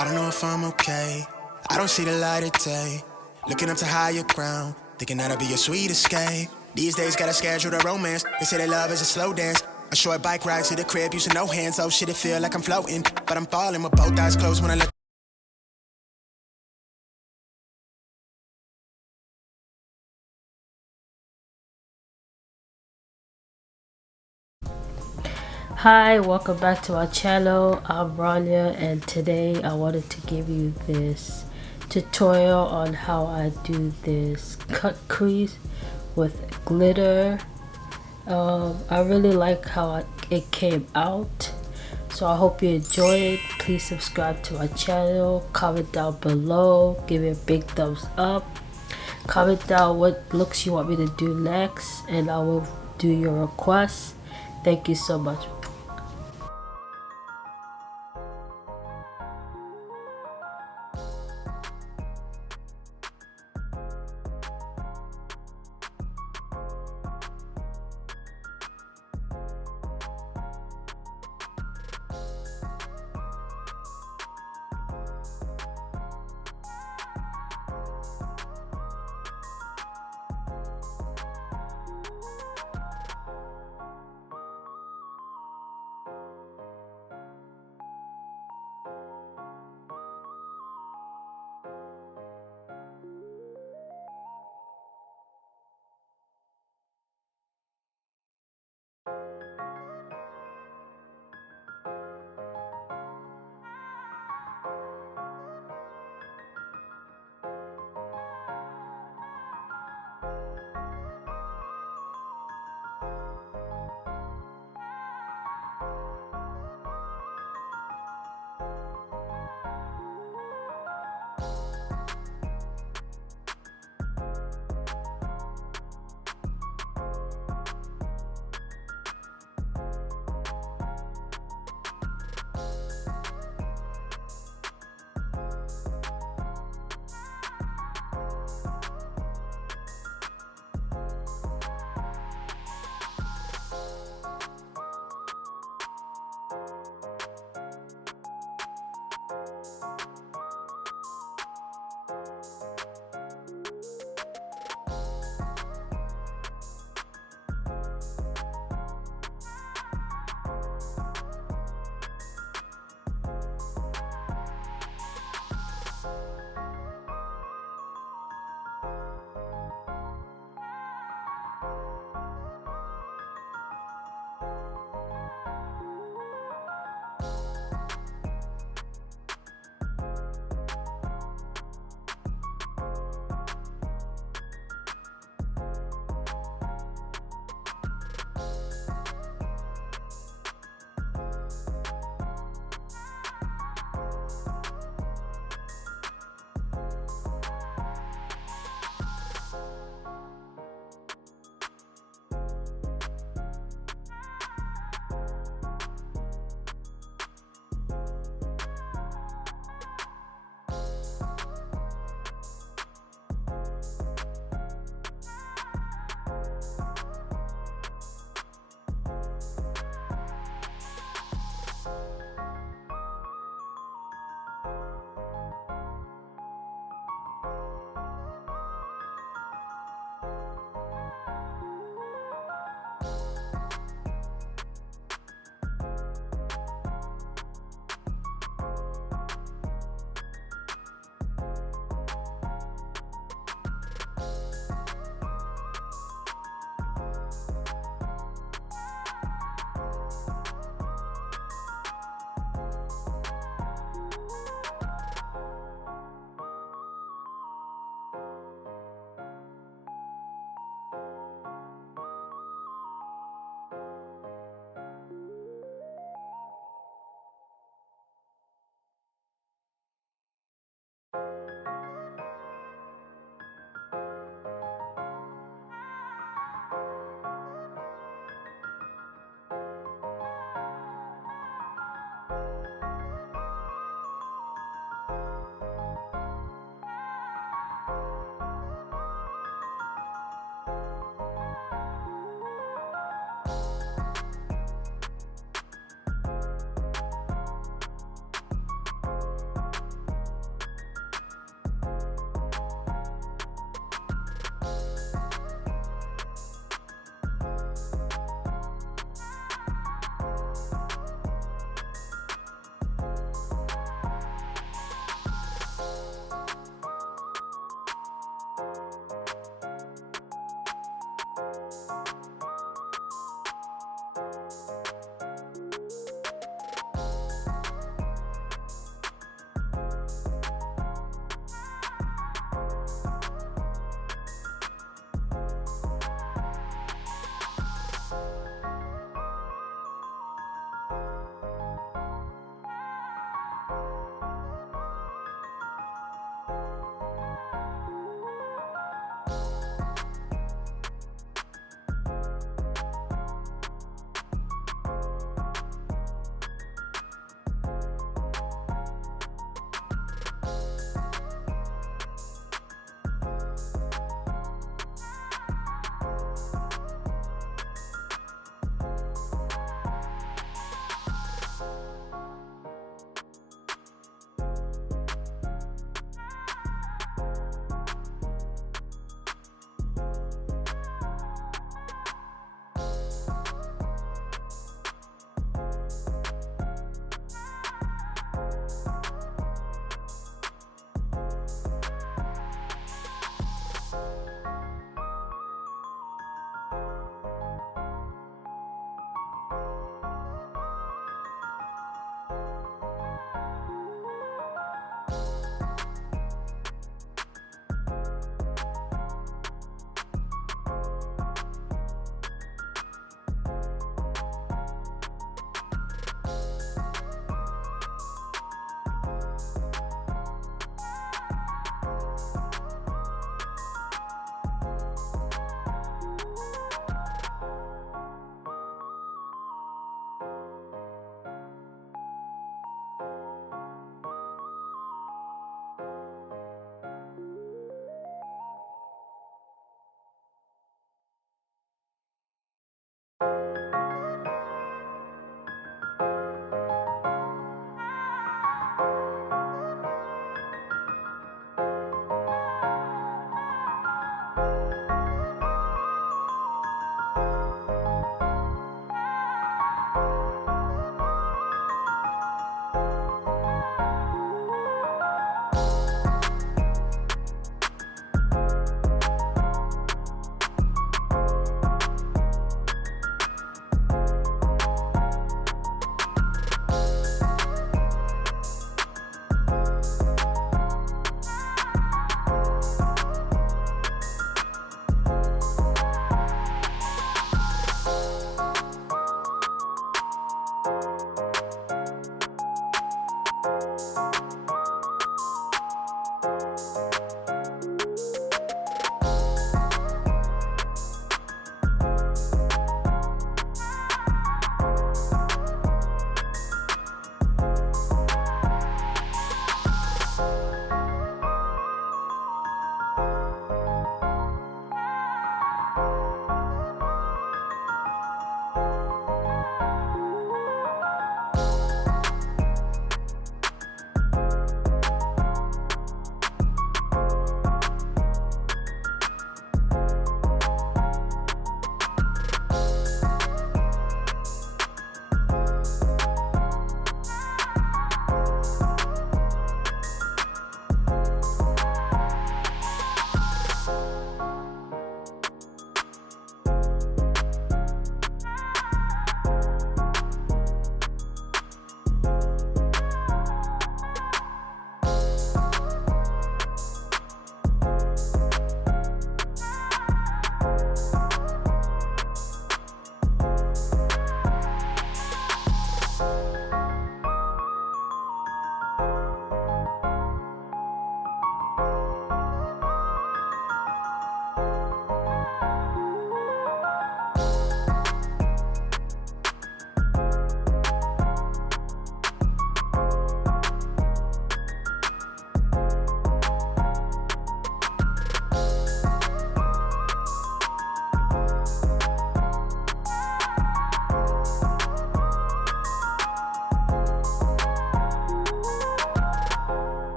I don't know if I'm okay. I don't see the light of day. Looking up to higher ground, thinking that'll be your sweet escape. These days gotta schedule the romance. They say that love is a slow dance. A short bike ride to the crib using no hands. Oh shit, it feel like I'm floating, but I'm falling with both eyes closed when I look. Hi, welcome back to our channel. I'm Rania, and today I wanted to give you this tutorial on how I do this cut crease with glitter. I really like how it came out, so I hope you enjoy it. Please subscribe to our channel, comment down below, give it a big thumbs up, comment down what looks you want me to do next, and I will do your requests. Thank you so much.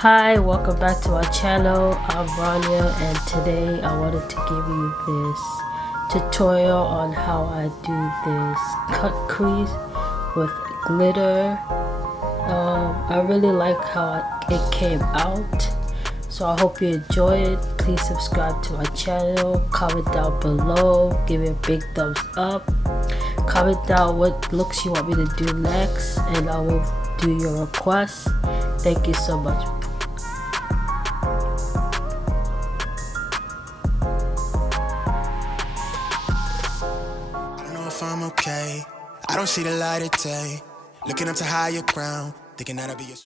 Hi, welcome back to our channel. I'm Rania, and today I wanted to give you this tutorial on how I do this cut crease with glitter. I really like how it came out, so I hope you enjoy it. Please subscribe to our channel, comment down below, give it a big thumbs up, comment down what looks you want me to do next, and I will do your requests. Thank you so much. I don't know if I'm okay. I don't see the light of day. Looking up to higher ground, thinking that'll be a